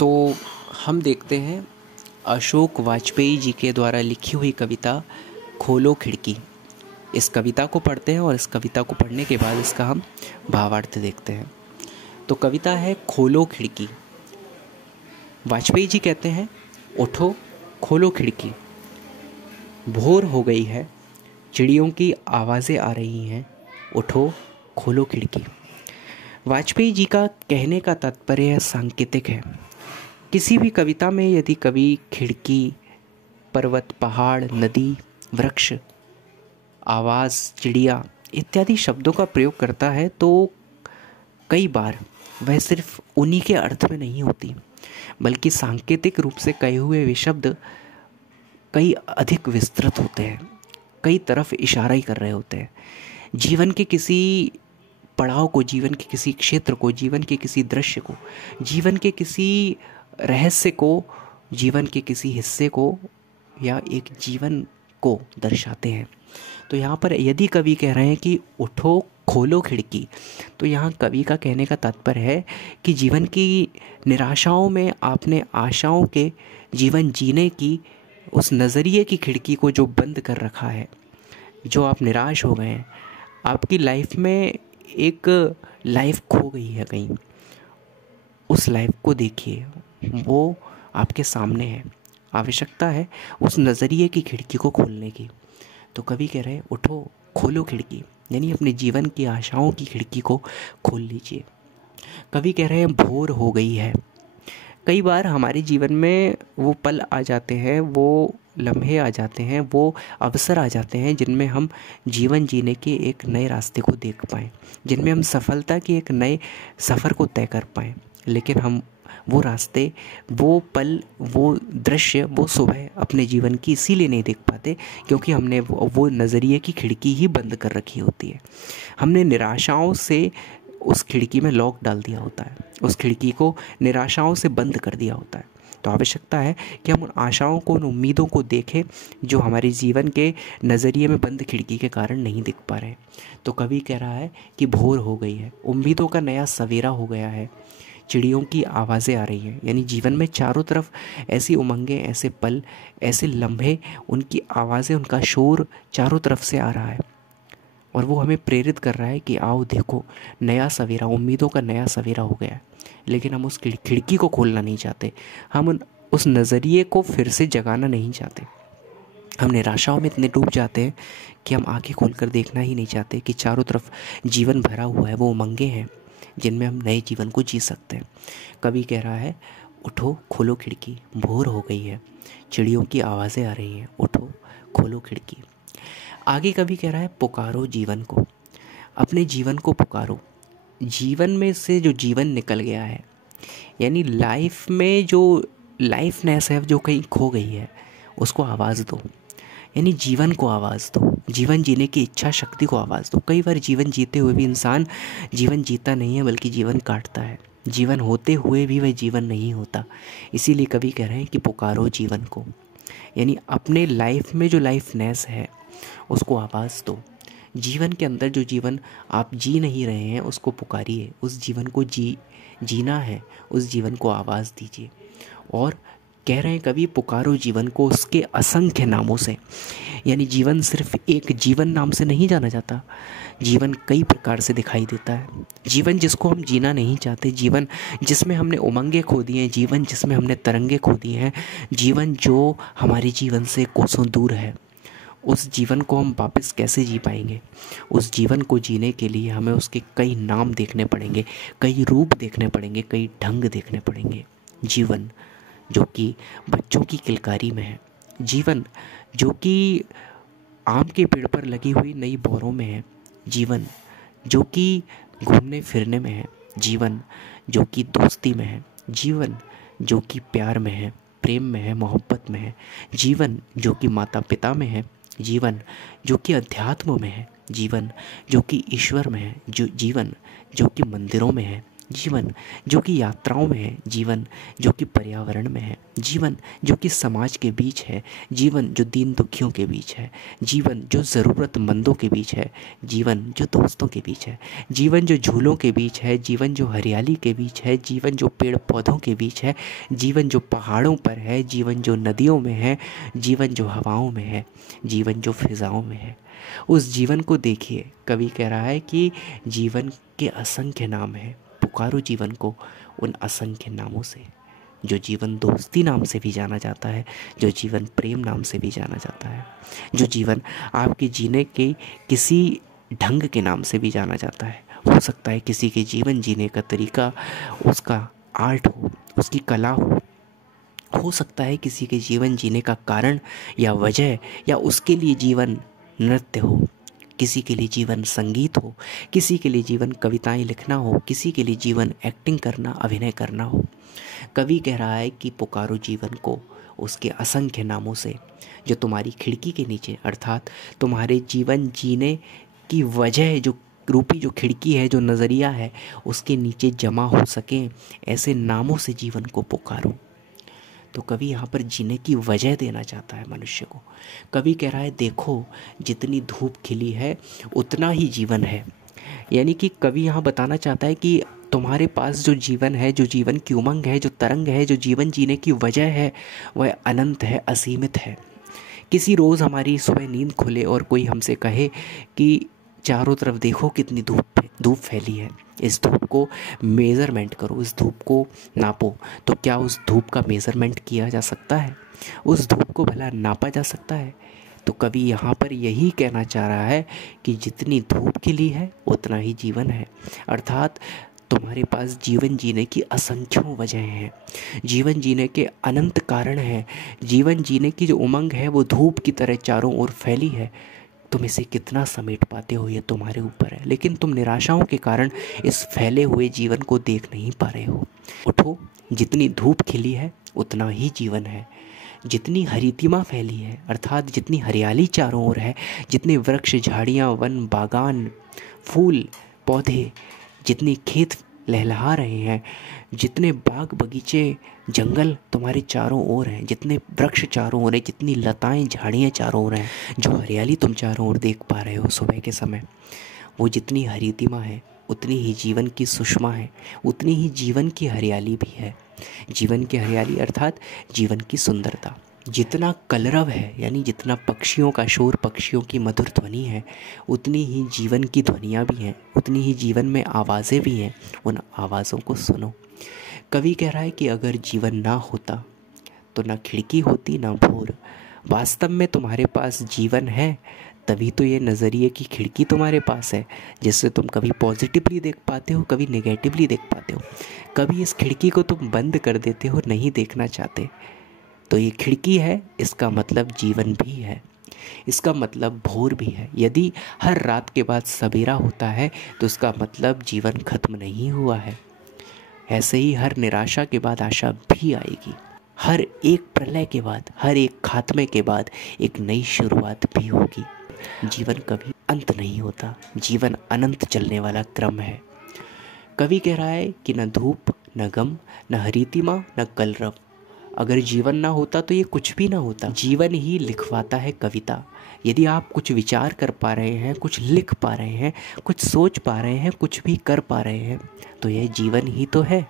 तो हम देखते हैं अशोक वाजपेयी जी के द्वारा लिखी हुई कविता खोलो खिड़की। इस कविता को पढ़ते हैं और इस कविता को पढ़ने के बाद इसका हम भावार्थ देखते हैं। तो कविता है खोलो खिड़की। वाजपेयी जी कहते हैं, उठो खोलो खिड़की, भोर हो गई है, चिड़ियों की आवाज़ें आ रही हैं, उठो खोलो खिड़की। वाजपेयी जी का कहने का तात्पर्य सांकेतिक है। किसी भी कविता में यदि कवि खिड़की, पर्वत, पहाड़, नदी, वृक्ष, आवाज़, चिड़िया इत्यादि शब्दों का प्रयोग करता है तो कई बार वह सिर्फ उन्हीं के अर्थ में नहीं होती, बल्कि सांकेतिक रूप से कहे हुए वे शब्द कई अधिक विस्तृत होते हैं, कई तरफ इशारा ही कर रहे होते हैं। जीवन के किसी पड़ाव को, जीवन के किसी क्षेत्र को, जीवन के किसी दृश्य को, जीवन के किसी रहस्य को, जीवन के किसी हिस्से को या एक जीवन को दर्शाते हैं। तो यहाँ पर यदि कवि कह रहे हैं कि उठो खोलो खिड़की, तो यहाँ कवि का कहने का तात्पर्य है कि जीवन की निराशाओं में आपने आशाओं के जीवन जीने की उस नज़रिए की खिड़की को जो बंद कर रखा है, जो आप निराश हो गए हैं, आपकी लाइफ में एक लाइफ खो गई है कहीं, उस लाइफ को देखिए, वो आपके सामने है। आवश्यकता है उस नज़रिए की खिड़की को खोलने की। तो कवि कह रहे हैं उठो खोलो खिड़की, यानी अपने जीवन की आशाओं की खिड़की को खोल लीजिए। कवि कह रहे हैं भोर हो गई है। कई बार हमारे जीवन में वो पल आ जाते हैं, वो लम्हे आ जाते हैं, वो अवसर आ जाते हैं जिनमें हम जीवन जीने के एक नए रास्ते को देख पाएँ, जिनमें हम सफलता के एक नए सफ़र को तय कर पाएँ। लेकिन हम वो रास्ते, वो पल, वो दृश्य, वो सुबह अपने जीवन की इसीलिए नहीं देख पाते क्योंकि हमने वो नज़रिए की खिड़की ही बंद कर रखी होती है। हमने निराशाओं से उस खिड़की में लॉक डाल दिया होता है, उस खिड़की को निराशाओं से बंद कर दिया होता है। तो आवश्यकता है कि हम उन आशाओं को, उन उम्मीदों को देखें जो हमारे जीवन के नज़रिए में बंद खिड़की के कारण नहीं दिख पा रहे। तो कवि कह रहा है कि भोर हो गई है, उम्मीदों का नया सवेरा हो गया है, चिड़ियों की आवाज़ें आ रही हैं, यानी जीवन में चारों तरफ ऐसी उमंगें, ऐसे पल, ऐसे लम्हे, उनकी आवाज़ें, उनका शोर चारों तरफ से आ रहा है और वो हमें प्रेरित कर रहा है कि आओ देखो, नया सवेरा, उम्मीदों का नया सवेरा हो गया है। लेकिन हम उस खिड़की को खोलना नहीं चाहते, हम उस नज़रिए को फिर से जगाना नहीं चाहते। हम निराशाओं में इतने डूब जाते हैं कि हम आंखें खोलकर देखना ही नहीं चाहते कि चारों तरफ जीवन भरा हुआ है, वो उमंगें हैं जिनमें हम नए जीवन को जी सकते हैं। कवि कह रहा है उठो खोलो खिड़की, भोर हो गई है, चिड़ियों की आवाज़ें आ रही हैं, उठो खोलो खिड़की। आगे कवि कह रहा है पुकारो जीवन को, अपने जीवन को पुकारो। जीवन में से जो जीवन निकल गया है, यानी लाइफ में जो लाइफनेस है जो कहीं खो गई है, उसको आवाज़ दो, यानी जीवन को आवाज़ दो, जीवन जीने की इच्छा शक्ति को आवाज़ दो। कई बार जीवन जीते हुए भी इंसान जीवन जीता नहीं है बल्कि जीवन काटता है, जीवन होते हुए भी वह जीवन नहीं होता। इसीलिए कवि कह रहे हैं कि पुकारो जीवन को, यानी अपने लाइफ में जो लाइफनेस है उसको आवाज़ दो। जीवन के अंदर जो जीवन आप जी नहीं रहे हैं उसको पुकारिए, उस जीवन को जीना है, उस जीवन को आवाज़ दीजिए। और कह रहे हैं कवि पुकारो जीवन को उसके असंख्य नामों से, यानी जीवन सिर्फ एक जीवन नाम से नहीं जाना जाता, जीवन कई प्रकार से दिखाई देता है। जीवन जिसको हम जीना नहीं चाहते, जीवन जिसमें हमने उमंगें खो दी हैं, जीवन जिसमें हमने तरंगे खो दी हैं, जीवन जो हमारे जीवन से कोसों दूर है, उस जीवन को हम वापस कैसे जी पाएंगे? उस जीवन को जीने के लिए हमें उसके कई नाम देखने पड़ेंगे, कई रूप देखने पड़ेंगे, कई ढंग देखने पड़ेंगे। जीवन जो कि बच्चों की किलकारी में है, जीवन जो कि आम के पेड़ पर लगी हुई नई बोरों में है, जीवन जो कि घूमने फिरने में है, जीवन जो कि दोस्ती में है, जीवन जो कि प्यार में है, प्रेम में है, मोहब्बत में है, जीवन जो कि माता पिता में है, जीवन जो कि अध्यात्म में है, जीवन जो कि ईश्वर में है, जो जीवन जो कि मंदिरों में है, जीवन जो कि यात्राओं में है, जीवन जो कि पर्यावरण में है, जीवन जो कि समाज के बीच है, जीवन जो दीन दुखियों के बीच है, जीवन जो ज़रूरतमंदों के बीच है, जीवन जो दोस्तों के बीच है, जीवन जो झूलों के बीच है, जीवन जो हरियाली के बीच है, जीवन जो पेड़ पौधों के बीच है, जीवन जो पहाड़ों पर है, जीवन जो नदियों में है, जीवन जो हवाओं में है, जीवन जो फिज़ाओं में है। उस जीवन को देखिए। कवि कह रहा है कि जीवन के असंख्य नाम हैं, पुकारो जीवन को उन असंख्य नामों से। जो जीवन दोस्ती नाम से भी जाना जाता है, जो जीवन प्रेम नाम से भी जाना जाता है, जो जीवन आपके जीने के किसी ढंग के नाम से भी जाना जाता है। हो सकता है किसी के जीवन जीने का तरीका उसका आर्ट हो, उसकी कला हो सकता है किसी के जीवन जीने का कारण या वजह या उसके लिए जीवन नृत्य हो, किसी के लिए जीवन संगीत हो, किसी के लिए जीवन कविताएं लिखना हो, किसी के लिए जीवन एक्टिंग करना, अभिनय करना हो। कवि कह रहा है कि पुकारो जीवन को उसके असंख्य नामों से, जो तुम्हारी खिड़की के नीचे अर्थात तुम्हारे जीवन जीने की वजह जो रूपी जो खिड़की है, जो नज़रिया है, उसके नीचे जमा हो सकें, ऐसे नामों से जीवन को पुकारो। तो कवि यहाँ पर जीने की वजह देना चाहता है मनुष्य को। कवि कह रहा है देखो जितनी धूप खिली है उतना ही जीवन है। यानी कि कवि यहाँ बताना चाहता है कि तुम्हारे पास जो जीवन है, जो जीवन की उमंग है, जो तरंग है, जो जीवन जीने की वजह है, वह अनंत है, असीमित है। किसी रोज़ हमारी सुबह नींद खुले और कोई हमसे कहे कि चारों तरफ देखो कितनी धूप फैली है, इस धूप को मेज़रमेंट करो, इस धूप को नापो, तो क्या उस धूप का मेज़रमेंट किया जा सकता है? उस धूप को भला नापा जा सकता है? तो कवि यहाँ पर यही कहना चाह रहा है कि जितनी धूप खिली है उतना ही जीवन है। अर्थात तुम्हारे पास जीवन जीने की असंख्यों वजहें हैं, जीवन जीने के अनंत कारण हैं। जीवन जीने की जो उमंग है वो धूप की तरह चारों ओर फैली है। तुम इसे कितना समेट पाते हो ये तुम्हारे ऊपर है, लेकिन तुम निराशाओं के कारण इस फैले हुए जीवन को देख नहीं पा रहे हो। उठो, जितनी धूप खिली है उतना ही जीवन है। जितनी हरितिमा फैली है अर्थात जितनी हरियाली चारों ओर है, जितने वृक्ष, झाड़ियाँ, वन, बागान, फूल, पौधे, जितने खेत लहलहा रहे हैं, जितने बाग बगीचे, जंगल तुम्हारे चारों ओर हैं, जितने वृक्ष चारों ओर हैं, जितनी लताएं, झाड़ियाँ चारों ओर हैं, जो हरियाली तुम चारों ओर देख पा रहे हो सुबह के समय, वो जितनी हरितिमा है उतनी ही जीवन की सुषमा है, उतनी ही जीवन की हरियाली भी है। जीवन की हरियाली अर्थात जीवन की सुंदरता। जितना कलरव है यानी जितना पक्षियों का शोर, पक्षियों की मधुर ध्वनि है, उतनी ही जीवन की ध्वनियाँ भी हैं, उतनी ही जीवन में आवाज़ें भी हैं। उन आवाज़ों को सुनो। कवि कह रहा है कि अगर जीवन ना होता तो ना खिड़की होती ना भोर। वास्तव में तुम्हारे पास जीवन है तभी तो ये नज़रिए की खिड़की तुम्हारे पास है, जिससे तुम कभी पॉजिटिवली देख पाते हो, कभी नेगेटिवली देख पाते हो। कभी इस खिड़की को तुम बंद कर देते हो, नहीं देखना चाहते। तो ये खिड़की है, इसका मतलब जीवन भी है, इसका मतलब भोर भी है। यदि हर रात के बाद सवेरा होता है तो इसका मतलब जीवन खत्म नहीं हुआ है। ऐसे ही हर निराशा के बाद आशा भी आएगी। हर एक प्रलय के बाद, हर एक खात्मे के बाद एक नई शुरुआत भी होगी। जीवन कभी अंत नहीं होता, जीवन अनंत चलने वाला क्रम है। कवि कह रहा है कि न धूप, न गम, न हरितिमा, न कलरव। अगर जीवन ना होता तो ये कुछ भी ना होता। जीवन ही लिखवाता है कविता। यदि आप कुछ विचार कर पा रहे हैं, कुछ लिख पा रहे हैं, कुछ सोच पा रहे हैं, कुछ भी कर पा रहे हैं, तो यह जीवन ही तो है।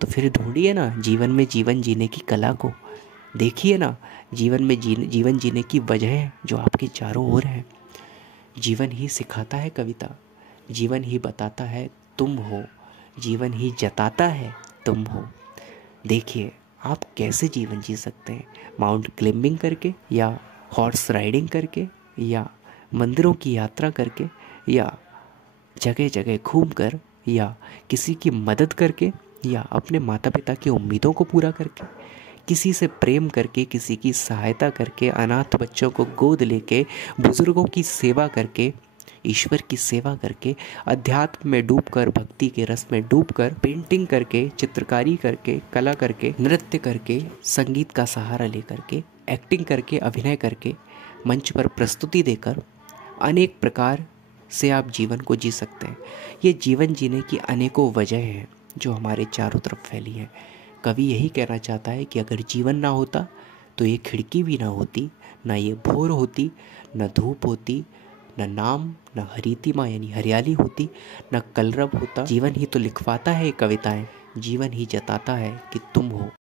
तो फिर ढूंढिए ना जीवन में जीवन जीने की कला को। देखिए ना जीवन में जीवन जीने की वजह जो आपके चारों ओर है। जीवन ही सिखाता है कविता, जीवन ही बताता है तुम हो, जीवन ही जताता है तुम हो। देखिए आप कैसे जीवन जी सकते हैं, माउंट क्लाइंबिंग करके, या हॉर्स राइडिंग करके, या मंदिरों की यात्रा करके, या जगह जगह घूमकर, या किसी की मदद करके, या अपने माता पिता की उम्मीदों को पूरा करके, किसी से प्रेम करके, किसी की सहायता करके, अनाथ बच्चों को गोद लेके, बुजुर्गों की सेवा करके, ईश्वर की सेवा करके, अध्यात्म में डूबकर, भक्ति के रस में डूबकर, पेंटिंग करके, चित्रकारी करके, कला करके, नृत्य करके, संगीत का सहारा लेकर के, एक्टिंग करके, अभिनय करके, मंच पर प्रस्तुति देकर, अनेक प्रकार से आप जीवन को जी सकते हैं। ये जीवन जीने की अनेकों वजह हैं जो हमारे चारों तरफ फैली हैं। कवि यही कहना चाहता है कि अगर जीवन ना होता तो ये खिड़की भी ना होती, ना ये भोर होती, ना धूप होती, न नाम, न हरितिमा यानी हरियाली होती, न कलरव होता। जीवन ही तो लिखवाता है कविताएं, जीवन ही जताता है कि तुम हो।